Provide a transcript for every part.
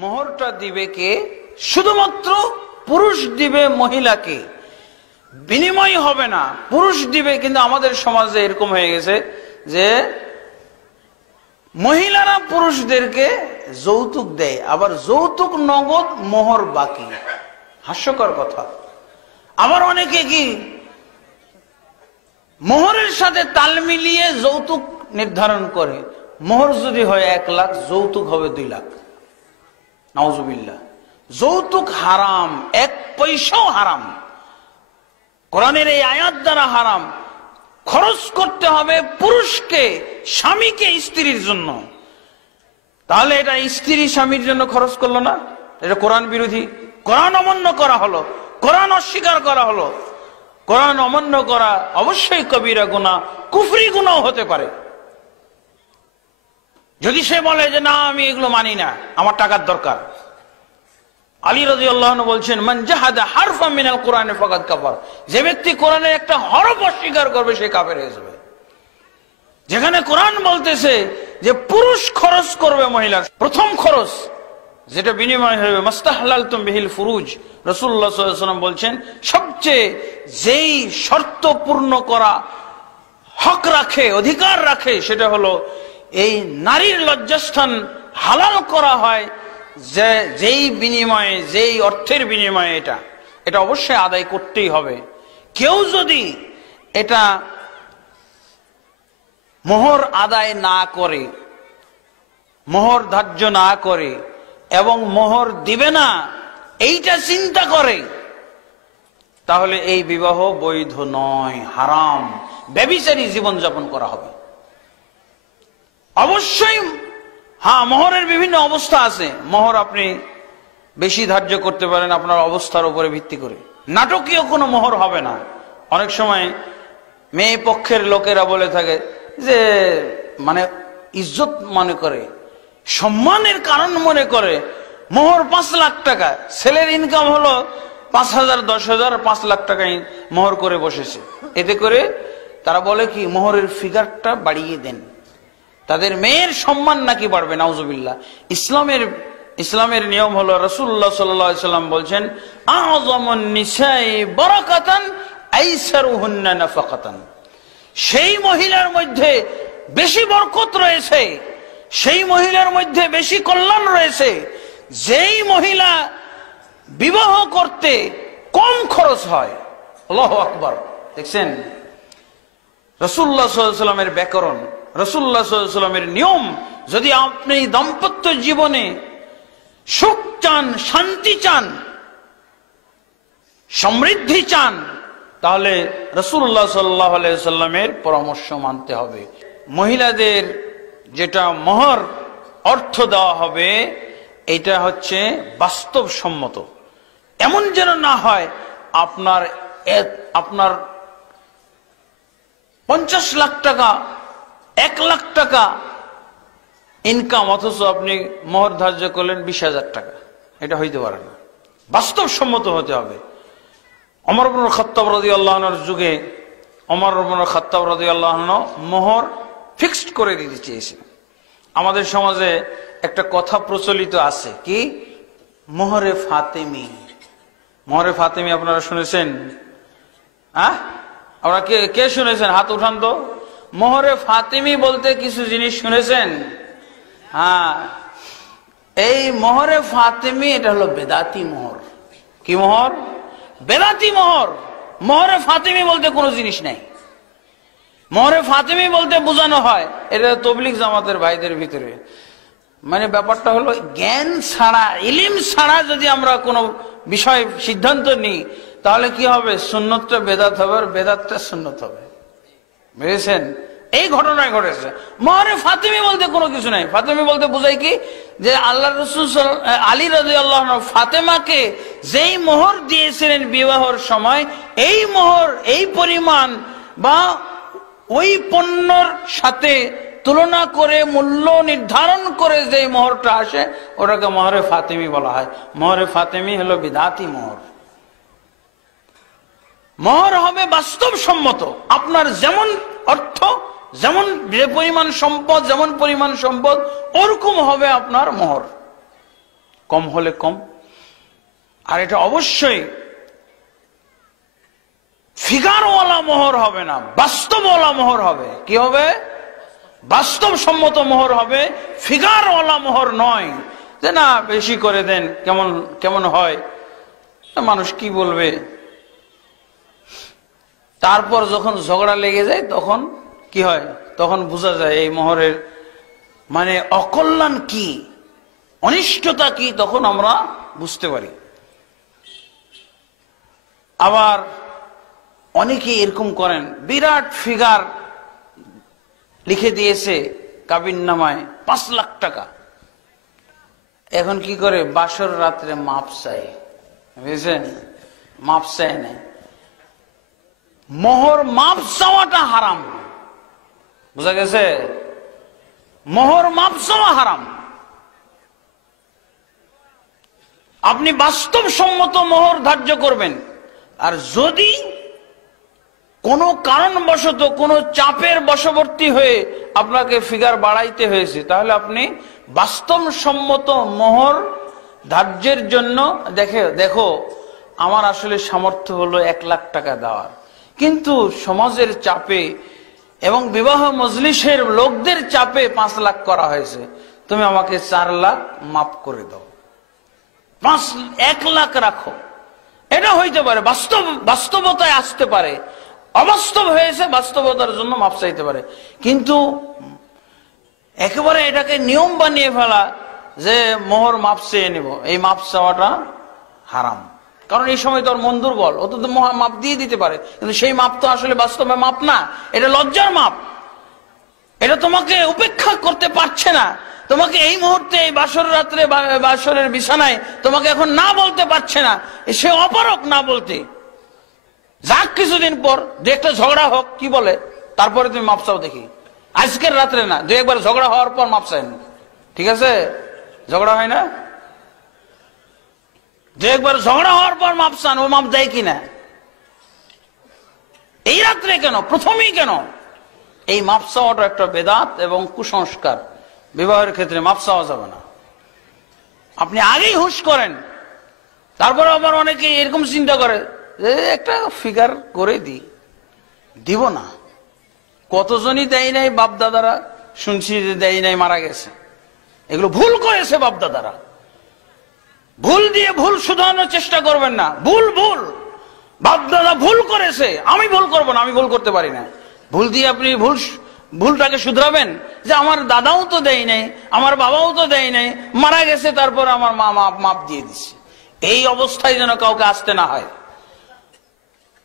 মোহরটা দিবে কে? শুধুমাত্র পুরুষ দিবে মহিলাকে, বিনিময় হবে না, পুরুষ দিবে। কিন্তু আমাদের সমাজে এরকম হয়ে গেছে যে মহিলারা পুরুষদেরকে যৌতুক দেয়, আবার যৌতুক নগদ, মোহর বাকি। হাস্যকর কথা। আবার অনেকে কি মোহরের সাথে তাল মিলিয়ে যৌতুক নির্ধারণ করে। মোহর যদি হয় 1 লাখ, যৌতুক হবে 2 লাখ। নাউজুবিল্লাহ। যৌতুক হারাম, 1 পয়সাও হারাম। কোরআনের এই আয়াত দ্বারা হারাম। খরচ করতে হবে পুরুষকে, স্বামীকে স্ত্রীর জন্য। তাহলে এটা স্ত্রী স্বামীর জন্য খরচ করলো না, এটা কোরআন বিরোধী। কোরআন অমান্য করা হলো, কোরআন অস্বীকার করা হলো। কোরআন অমান্য করা অবশ্যই কবিরা গুনাহ, কুফরি গুনাহ হতে পারে। যদি সে বলে যে না আমি এগুলো মানি না, আমার টাকার দরকার। আলী রাদিয়াল্লাহু আনহু বলছেন, মান জাহাদা হারফাম মিনাল কোরআন ফাকাদ কাফার। যে ব্যক্তি কোরআনের একটা হরফ অস্বীকার করবে সে কাফের হয়ে যাবে। যেখানে কোরআন বলতেছে যে পুরুষ খরচ করবে মহিলার প্রথম খরচ, যেটা বিনিময় হবে মাস্তাহলালতুম বিহিল ফুরুজ। রাসূলুল্লাহ সাল্লাল্লাহু আলাইহি ওয়াসাল্লাম বলছেন, সবচেয়ে যেই শর্ত পূর্ণ করা হক রাখে, অধিকার রাখে, সেটা হলো এই নারীর লজ্জাস্থান হালাল করা হয়, যে যেই বিনিময়ে, যেই অর্থের বিনিময়ে এটা অবশ্যই আদায় করতেই হবে। কেউ যদি এটা মোহর আদায় না করে, মোহর ধার্য না করে এবং মোহর দিবে না এইটা চিন্তা করে, তাহলে এই বিবাহ বৈধ নয়, হারাম, ব্যভিচারী জীবন যাপন করা হবে। অবশ্যই হ্যাঁ, মোহরের বিভিন্ন অবস্থা আছে। মোহর আপনি বেশি ধার্য করতে পারেন আপনার অবস্থার উপরে ভিত্তি করে। নাটকীয় কোনো মোহর হবে না। অনেক সময় মেয়ে পক্ষের লোকেরা বলে থাকে যে মানে ইজ্জত মনে করে, সম্মানের কারণ মনে করে মোহর 5 লাখ টাকা, ছেলের ইনকাম হলো 5,000, 10,000, 5 লাখ টাকা মোহর করে বসেছে। এতে করে তারা বলে কি মোহরের ফিগারটা বাড়িয়ে দেন, তাদের মেয়ের সম্মান নাকি বাড়বে। নাউজুবিল্লাহ। ইসলামের নিয়ম হলো, রাসূলুল্লাহ সাল্লাল্লাহু আলাইহি ওয়াসাল্লাম বলছেন, আযমুন নিসাই বারাকাতান আইসারুহুন্না নাফাকাতান। সেই মহিলার মধ্যে বেশি বরকত রয়েছে, সেই মহিলার মধ্যে বেশি কল্যাণ রয়েছে যেই মহিলা বিবাহ করতে কম খরচ হয়। আল্লাহু আকবার। দেখছেন রাসূলুল্লাহ সাল্লাল্লাহু আলাইহি ওয়াসাল্লামের ব্যাকরণ, রাসূলুল্লাহ সাল্লাল্লাহু আলাইহি ওয়াসাল্লামের নিয়ম। যদি আপনি দাম্পত্য জীবনে সুখ চান, শান্তি চান, সমৃদ্ধি চান, তাহলে রাসূলুল্লাহ সাল্লাল্লাহু আলাইহি ওয়াসাল্লামের পরামর্শ মানতে হবে। মহিলাদের যেটা মোহর অর্থ দেওয়া হবে, এটা হচ্ছে বাস্তবসম্মত। এমন যেন না হয় আপনার 50 লাখ টাকা, 1 লাখ টাকা ইনকাম, অথচ আপনি মোহর ধার্য করলেন 20,000 টাকা। এটা হইতে পারে না, বাস্তবসম্মত হতে হবে। ওমর ইবনে খাত্তাব রাদিয়াল্লাহু আনহুর যুগে ওমর ইবনে খাত্তাব রাদিয়াল্লাহু আনহু মোহর ফিক্সড করে দিতে চেয়েছেন। আমাদের সমাজে একটা কথা প্রচলিত আছে, কি মোহরে ফাতেমি। মোহরে ফাতেমি আপনারা শুনেছেন? আপনারা কে শুনেছেন? হাত উঠান তো। মোহরে ফাতেমি বলতে কিছু জিনিস শুনেছেন? হ্যাঁ, এই মোহরে ফাতেমি এটা হলো বেদাতি মোহর। কি মোহর? বেদাতি মোহর। মোহরে ফাতেমি বলতে কোনো জিনিস নাই। মোহরে ফাতেমি বলতে বোঝানো হয়, এটা তবলিগ জামাতের ভাইদের ভিতরে, মানে ব্যাপারটা হলো জ্ঞান ছাড়া, ইলম ছাড়া যদি আমরা কোনো বিষয় সিদ্ধান্ত নিই, তাহলে কি হবে? সুন্নতটা বেদাত হবে আর বেদাতটা সুন্নত হবে। বুঝেছেন? এই ঘটনায় ঘটেছে। মোহরে ফাতেমি বলতে কোনো কিছু নাই। ফাতেমি বলতে বোঝায় কি, যে আল্লাহর রাসূল আলী রাদিয়াল্লাহু আনহু ফাতেমাকে যেই মোহর দিয়েছিলেন বিবাহের সময়, এই মোহর এই পরিমাণ বা ওই পণ্যর সাথে তুলনা করে মূল্য নির্ধারণ করে যে মোহরটা আসে, ওটাকে মোহরে ফাতেমি বলা হয়। মোহরে ফাতেমি হলো বিদাতি মোহর। মোহর হবে বাস্তবসম্মত। আপনার যেমন অর্থ, যেমন যে পরিমাণ সম্পদ, যেমন পরিমাণ সম্পদ, ওরকম হবে আপনার মোহর। কম হলে কম। আর এটা অবশ্যই ফিগারওয়ালা মোহর হবে না, বাস্তবওয়ালা মোহর হবে। কি হবে? বাস্তবসম্মত মোহর হবে, ফিগারওয়ালা মোহর নয়। যে না বেশি করে দেন, কেমন কেমন হয়, মানুষ কি বলবে। তারপর যখন ঝগড়া লেগে যায় তখন কি হয়, তখন বোঝা যায় এই মোহরের মানে অকল্যাণ কি, অনিষ্টতা কি, তখন আমরা বুঝতে পারি। আবার অনেকে এরকম করেন, বিরাট ফিগার লিখে দিয়েছে কাবিন নামায় 5 লাখ টাকা, এখন কি করে বাসর রাত্রে মাপ চাই, বুঝছেন? মাপ চাই না, মোহর মাপ চাওয়াটা হারাম। বুঝা গেছে? মোহর মাপ চাওয়া হারাম। আপনি বাস্তবসম্মত মোহর ধার্য করবেন। আর যদি কোনো কারণবশত কোনো চাপের বশবর্তী হয়ে আপনাকে ফিগার বাড়াইতে হয়েছে, তাহলে আপনি বাস্তবসম্মত মোহর ধার্যের জন্য দেখো আমার আসলে সামর্থ্য হলো 1 লাখ টাকা দেওয়ার, কিন্তু সমাজের চাপে এবং বিবাহ মজলিসের লোকদের চাপে 5 লাখ করা হয়েছে, তুমি আমাকে 4 লাখ মাফ করে দাও, 1 লাখ রাখো। এটা হইতে পারে, বাস্তবতায় আসতে পারে, অবাস্তব হয়েছে, বাস্তবতার জন্য মাপ চাইতে পারে। কিন্তু একেবারে এটাকে নিয়ম বানিয়ে ফেলা যে মোহর মাপ চেয়ে নেব, এই মাপ চাওয়াটা হারাম। কারণ এই সময় তোর মন দুর্বল, ও তো মাপ দিয়ে দিতে পারে, কিন্তু সেই মাপ তো আসলে বাস্তবে মাপ না, এটা লজ্জার মাপ। এটা তোমাকে উপেক্ষা করতে পারছে না, তোমাকে এই মুহূর্তে এই বাসর রাত্রে বাসরের বিছানায় তোমাকে এখন না বলতে পারছে না, সে অপারক না বলতে। যাক কিছুদিন পর 2-একটা ঝগড়া হোক, কি বলে, তারপরে তুমি মাপ চাও দেখি। আজকের রাত্রে না, 2-একবার ঝগড়া হওয়ার পর মাপ চাই না, ঠিক আছে? ঝগড়া হয় না, 2-একবার ঝগড়া হওয়ার পর মাপ চান, ও মাপ দেয় কিনা? এই রাত্রে কেন, প্রথমেই কেন? এই মাপ চাওয়াটা একটা বেদাত এবং কুসংস্কার। বিবাহের ক্ষেত্রে মাপ চাওয়া যাবে না, আপনি আগেই হুঁশ করেন। তারপরে আবার অনেকে এরকম চিন্তা করে যে একটা ফিগার করে দিব না। কতজনই দেয় নাই, বাপ দাদারা শুনছি যে দেয় নাই, মারা গেছে। এগুলো ভুল করেছে বাপ দাদারা, ভুল দিয়ে ভুল শুধরানোর চেষ্টা করবেন না। ভুল ভুল, বাপ দাদা ভুল করেছে, আমি ভুল করবো না, আমি ভুল করতে পারি না। ভুল দিয়ে আপনি ভুলটাকে শুধরাবেন যে আমার দাদাও তো দেয় নাই, আমার বাবাও তো দেয় নাই, মারা গেছে, তারপর আমার মা মাপ দিয়ে দিচ্ছে। এই অবস্থায় যেন কাউকে আসতে না হয়,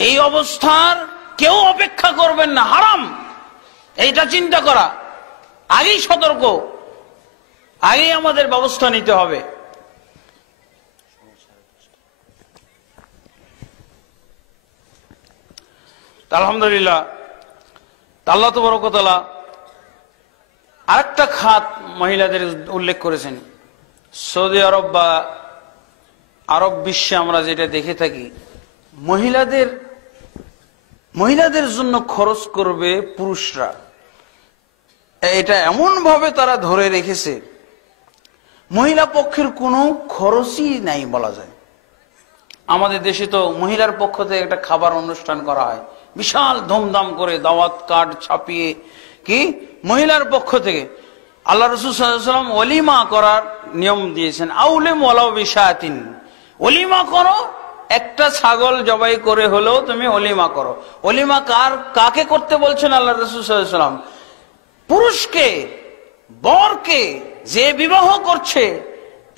এই অবস্থার কেউ অপেক্ষা করবেন না, হারাম। এইটা চিন্তা করা, আগেই সতর্ক, আগেই আমাদের ব্যবস্থা নিতে হবে। আলহামদুলিল্লাহ, আল্লাহ তাবারক ওয়া তাআলা আরেকটা খাত মহিলাদের উল্লেখ করেছেন। সৌদি আরব বা আরব বিশ্বে আমরা যেটা দেখে থাকি, মহিলাদের জন্য খরচ করবে পুরুষরা। এটা এমন ভাবে তারা ধরে রেখেছে, মহিলা পক্ষের কোনো খরচই নাই বলা যায়। আমাদের দেশে তো মহিলার পক্ষ থেকে একটা খাবার অনুষ্ঠান করা হয়, বিশাল ধুমধাম করে, দাওয়াত কার্ড ছাপিয়ে, কি মহিলার পক্ষ থেকে। আল্লাহ রাসূল সাল্লাল্লাহু আলাইহি ওয়াসাল্লাম ওলিমা করার নিয়ম দিয়েছেন, আউলিম ওয়ালাউ বিশাতিন, ওলিমা করো, একটা ছাগল জবাই করে হলেও তুমি ওলিমা করো। ওলিমা কাকে করতে বলছেন আল্লাহ রাসূল সাল্লাল্লাহু আলাইহি ওয়াসাল্লাম? পুরুষকে, বরকে, যে বিবাহ করছে,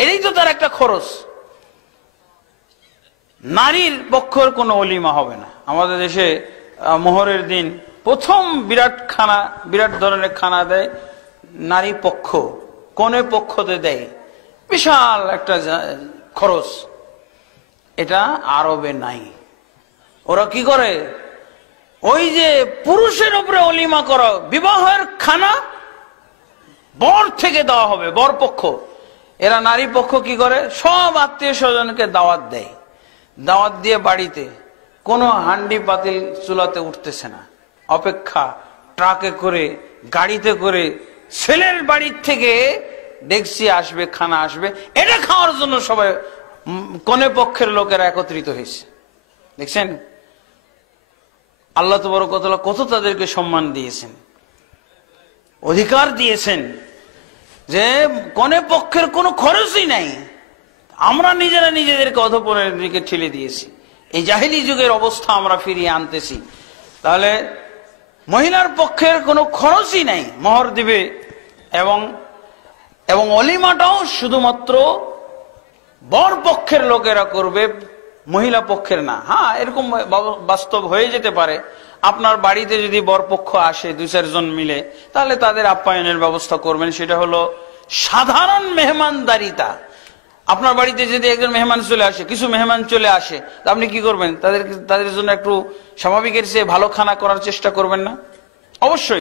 এটাই তো তার একটা খরচ। নারীর পক্ষের কোনো ওলিমা হবে না। আমাদের দেশে মোহরের দিন প্রথম বিরাট ধরনের খানা দেয় নারী পক্ষ, কনে পক্ষতে দেয়, বিশাল একটা খরচ। এটা আরবে নাই। ওরা কি করে, ওই যে পুরুষের উপরে অলিমা করো, বিবাহের খানা বর থেকে দেওয়া হবে, বর পক্ষ। এরা নারী পক্ষ কি করে, সব আত্মীয় স্বজনকে দাওয়াত দেয়, দাওয়াত দিয়ে বাড়িতে কোনো হান্ডি পাতিল চুলাতে উঠতেছে না, অপেক্ষা ট্রাকে করে, গাড়িতে করে, ছেলের বাড়ির থেকে ডেকচি আসবে, খানা আসবে, এটা খাওয়ার জন্য সবাই কনে পক্ষের লোকেরা একত্রিত হয়েছে। দেখছেন আল্লাহ তাবারক ওয়া তাআলা কত তাদেরকে সম্মান দিয়েছেন, অধিকার দিয়েছেন, যে কনে পক্ষের কোনো খরচই নাই। আমরা নিজেরা নিজেদেরকে অধঃপতনের দিকে ঠেলে দিয়েছি। এই জাহেলি যুগের অবস্থা আমরা ফিরিয়ে আনতেছি। তাহলে মহিলার পক্ষের কোনো খরচই নাই, মোহর দিবে, এবং অলিমাটাও শুধুমাত্র বর পক্ষের লোকেরা করবে, মহিলা পক্ষের না। হ্যাঁ, এরকম বাস্তব হয়ে যেতে পারে, আপনার বাড়িতে যদি বরপক্ষ আসে 2-4 জন মিলে, তাহলে তাদের আপ্যায়নের ব্যবস্থা করবেন। সেটা হলো সাধারণ মেহমানদারিতা। আপনার বাড়িতে যদি একজন মেহমান চলে আসে, কিছু মেহমান চলে আসে, তা আপনি কি করবেন? তাদের জন্য একটু স্বাভাবিকের চেয়ে ভালো খানা করার চেষ্টা করবেন না? অবশ্যই।